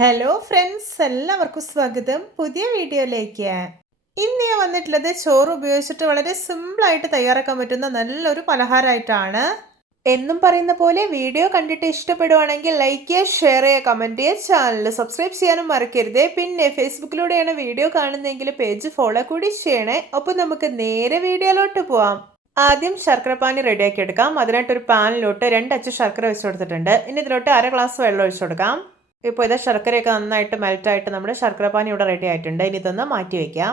Hello friends, എല്ലാവർക്കും സ്വാഗതം പുതിയ വീഡിയോയിലേക്ക്. ഇന്ന് ഞാൻ വന്നിട്ടുള്ളത് ചോറ് ഉപയോഗിച്ചിട്ട് വളരെ സിമ്പിളായിട്ട് തയ്യാറാക്കാൻ പറ്റുന്ന നല്ലൊരു പലഹാരമായിട്ടാണ്. എന്നും പറയുന്ന പോലെ വീഡിയോ കണ്ടിട്ട് ഇഷ്ടപ്പെടുവാണെങ്കിൽ ലൈക്ക് ചെയ്യുക, ഷെയർ ചെയ്യുക, കമൻറ്റ് ചെയ്യുക, ചാനൽ സബ്സ്ക്രൈബ് ചെയ്യാനും മറക്കരുത്. പിന്നെ ഫേസ്ബുക്കിലൂടെയാണ് വീഡിയോ കാണുന്നതെങ്കിൽ പേജ് ഫോളോ കൂടി ചെയ്യണേ. അപ്പോൾ നമുക്ക് നേരെ വീഡിയോയിലോട്ട് പോവാം. ആദ്യം ശർക്കര പാനി റെഡിയാക്കി എടുക്കാം. അതിനായിട്ടൊരു പാനിലോട്ട് 2 അച്ച് ശർക്കര വെച്ച് കൊടുത്തിട്ടുണ്ട്. ഇനി ഇതിലോട്ട് 1/2 ഗ്ലാസ് വെള്ളം ഒഴിച്ചു കൊടുക്കാം. ഇപ്പോൾ ഇത് ശർക്കരയൊക്കെ നന്നായിട്ട് മെൽറ്റായിട്ട് നമ്മുടെ ശർക്കര പാനി ഇവിടെ റെഡി ആയിട്ടുണ്ട്. ഇനി ഇതൊന്ന് മാറ്റി വയ്ക്കാം.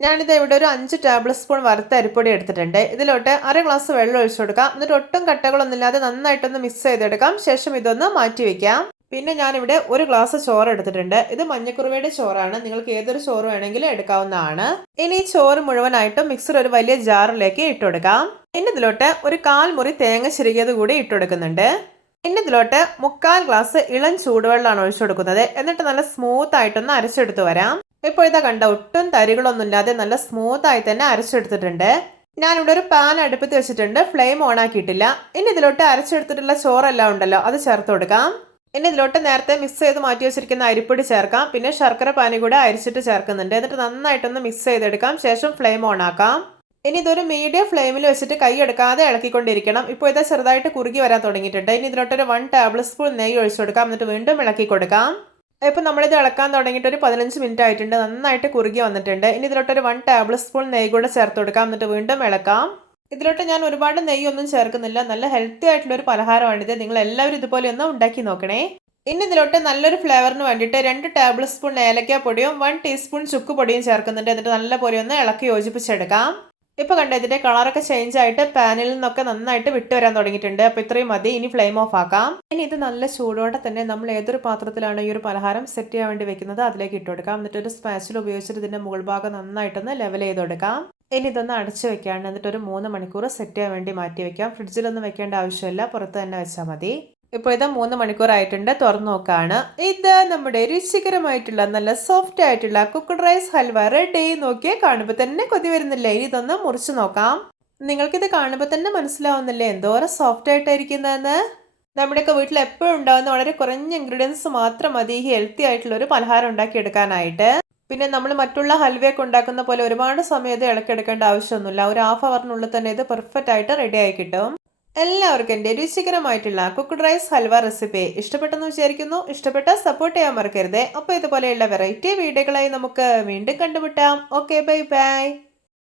ഞാനിത് ഇവിടെ ഒരു 5 ടേബിൾ സ്പൂൺ വറുത്ത അരിപ്പൊടി എടുത്തിട്ടുണ്ട്. ഇതിലോട്ട് 1/2 ഗ്ലാസ് വെള്ളം ഒഴിച്ചു കൊടുക്കാം. എന്നിട്ട് ഒട്ടും കട്ടകളൊന്നുമില്ലാതെ നന്നായിട്ടൊന്ന് മിക്സ് ചെയ്തെടുക്കാം. ശേഷം ഇതൊന്ന് മാറ്റി വയ്ക്കാം. പിന്നെ ഞാനിവിടെ 1 ഗ്ലാസ് ചോറ് എടുത്തിട്ടുണ്ട്. ഇത് മഞ്ഞക്കുറുവയുടെ ചോറാണ്. നിങ്ങൾക്ക് ഏതൊരു ചോറ് വേണമെങ്കിലും എടുക്കാവുന്നതാണ്. ഇനി ഈ ചോറ് മുഴുവനായിട്ടും മിക്സർ ഒരു വലിയ ജാറിലേക്ക് ഇട്ടുകൊടുക്കാം. ഇനി ഇതിലോട്ട് ഒരു 1/4 മുറി തേങ്ങ ചിരകിയത് കൂടി ഇട്ടുകൊടുക്കുന്നുണ്ട്. ഇനി ഇതിലോട്ട് 1/4 ഗ്ലാസ് ഇളം ചൂടുവെള്ളമാണ് ഒഴിച്ചു കൊടുക്കുന്നത്. എന്നിട്ട് നല്ല സ്മൂത്ത് ആയിട്ടൊന്ന് അരച്ചെടുത്ത് വരാം. ഇപ്പോൾ ഇതാ കണ്ട ഒട്ടും തരികളൊന്നും ഇല്ലാതെ നല്ല സ്മൂത്ത് ആയി തന്നെ അരച്ചെടുത്തിട്ടുണ്ട്. ഞാനിവിടെ ഒരു പാൻ അടുപ്പത്ത് വെച്ചിട്ടുണ്ട്. ഫ്ലെയിം ഓൺ ആക്കിയിട്ടില്ല. ഇനി ഇതിലോട്ട് അരച്ചെടുത്തിട്ടുള്ള ചോറെല്ലാം ഉണ്ടല്ലോ, അത് ചേർത്ത് കൊടുക്കാം. ഇനി ഇതിലോട്ട് നേരത്തെ മിക്സ് ചെയ്ത് മാറ്റി വെച്ചിരിക്കുന്ന അരിപ്പൊടി ചേർക്കാം. പിന്നെ ശർക്കര പാനി കൂടെ അരിച്ചിട്ട് ചേർക്കുന്നുണ്ട്. എന്നിട്ട് നന്നായിട്ടൊന്ന് മിക്സ് ചെയ്തെടുക്കാം. ശേഷം ഫ്ലെയിം ഓൺ ആക്കാം. ഇനി ഇതൊരു മീഡിയം ഫ്ലെയിമിൽ വെച്ചിട്ട് കൈ എടുക്കാതെ ഇളക്കിക്കൊണ്ടിരിക്കണം. ഇപ്പോൾ ഇത് ചെറുതായിട്ട് കുറുകി വരാൻ തുടങ്ങിയിട്ടുണ്ട്. ഇനി ഇതിലോട്ടൊരു 1 ടേബിൾ സ്പൂൺ നെയ്യ് ഒഴിച്ചു കൊടുക്കാം. എന്നിട്ട് വീണ്ടും ഇളക്കി കൊടുക്കാം. ഇപ്പോൾ നമ്മളിത് ഇളക്കാൻ തുടങ്ങിയിട്ട് ഒരു 15 മിനിറ്റ് ആയിട്ടുണ്ട്. നന്നായിട്ട് കുറുകി വന്നിട്ടുണ്ട്. ഇനി ഇതിലോട്ടൊരു 1 ടേബിൾ സ്പൂൺ നെയ്യ് കൂടെ ചേർത്ത് കൊടുക്കാം. എന്നിട്ട് വീണ്ടും ഇളക്കാം. ഇതിലോട്ട് ഞാൻ ഒരുപാട് നെയ്യൊന്നും ചേർക്കുന്നില്ല. നല്ല ഹെൽത്തി ആയിട്ടുള്ള ഒരു പലഹാരമാണിത്. നിങ്ങൾ എല്ലാവരും ഇതുപോലെ ഒന്ന് ഉണ്ടാക്കി നോക്കണേ. ഇനി ഇതിലോട്ട് നല്ലൊരു ഫ്ലേവറിന് വേണ്ടിയിട്ട് 2 ടേബിൾ സ്പൂൺ ഏലക്ക പൊടിയും 1 ടീസ്പൂൺ ചുക്ക് പൊടിയും ചേർക്കുന്നുണ്ട്. എന്നിട്ട് നല്ലപോലെ ഒന്ന് ഇളക്കി യോജിപ്പിച്ചെടുക്കാം. ഇപ്പോൾ കണ്ട ഇതിന്റെ കളറൊക്കെ ചേഞ്ച് ആയിട്ട് പാനിൽ നിന്നൊക്കെ നന്നായിട്ട് വിട്ട് വരാൻ തുടങ്ങിയിട്ടുണ്ട്. അപ്പോൾ ഇത്രയും മതി. ഇനി ഫ്ലെയിം ഓഫ് ആക്കാം. ഇനി ഇത് നല്ല ചൂടോടെ തന്നെ നമ്മൾ ഏതൊരു പാത്രത്തിലാണ് ഈ ഒരു പലഹാരം സെറ്റ് ചെയ്യാൻ വേണ്ടി വെക്കുന്നത് അതിലേക്ക് ഇട്ട് കൊടുക്കാം. എന്നിട്ട് ഒരു സ്പാച്ചിൽ ഉപയോഗിച്ചിട്ട് ഇതിന്റെ മുകൾ ഭാഗം നന്നായിട്ടൊന്ന് ലെവൽ ചെയ്ത് കൊടുക്കാം. ഇനി ഇതൊന്ന് അടച്ചു വെക്കാണ്. എന്നിട്ട് ഒരു 3 മണിക്കൂർ സെറ്റ് ചെയ്യാൻ വേണ്ടി മാറ്റി വെക്കാം. ഫ്രിഡ്ജിലൊന്നും വെക്കേണ്ട ആവശ്യമില്ല, പുറത്ത് തന്നെ വെച്ചാൽ മതി. ഇപ്പോൾ ഇത് 3 മണിക്കൂറായിട്ടുണ്ട്. തുറന്നു നോക്കാണ്. ഇത് നമ്മുടെ രുചികരമായിട്ടുള്ള നല്ല സോഫ്റ്റ് ആയിട്ടുള്ള കുക്ക്ഡ് റൈസ് ഹൽവ റെഡി. നോക്കിയേ, കാണുമ്പോൾ തന്നെ കൊതി വരുന്നില്ലേ? ഇതൊന്ന് മുറിച്ച് നോക്കാം. നിങ്ങൾക്കിത് കാണുമ്പോൾ തന്നെ മനസ്സിലാവുന്നില്ലേ എന്തോരം സോഫ്റ്റ് ആയിട്ടായിരിക്കുന്നതെന്ന്? നമ്മുടെയൊക്കെ വീട്ടിൽ എപ്പോഴും ഉണ്ടാകുന്ന വളരെ കുറഞ്ഞ ഇൻഗ്രീഡിയൻസ് മാത്രം മതി ഈ ഹെൽത്തി ആയിട്ടുള്ള ഒരു പലഹാരം ഉണ്ടാക്കിയെടുക്കാനായിട്ട്. പിന്നെ നമ്മൾ മറ്റുള്ള ഹൽവയൊക്കെ ഉണ്ടാക്കുന്ന പോലെ ഒരുപാട് സമയം ഇത് ഇളക്കിയെടുക്കേണ്ട ആവശ്യമൊന്നുമില്ല. ഒരു ഹാഫ് അവറിനുള്ളിൽ തന്നെ ഇത് പെർഫെക്റ്റ് ആയിട്ട് റെഡി ആയി കിട്ടും. എല്ലാവർക്കും എൻ്റെ രുചികരമായിട്ടുള്ള കുക്ക്ഡ് റൈസ് ഹൽവ റെസിപ്പി ഇഷ്ടപ്പെട്ടെന്ന് വിചാരിക്കുന്നു. ഇഷ്ടപ്പെട്ടാൽ സപ്പോർട്ട് ചെയ്യാൻ മറക്കരുത്. അപ്പോൾ ഇതുപോലെയുള്ള വെറൈറ്റി വീഡിയോകളായി നമുക്ക് വീണ്ടും കണ്ടുമുട്ടാം. Okay, bye bye.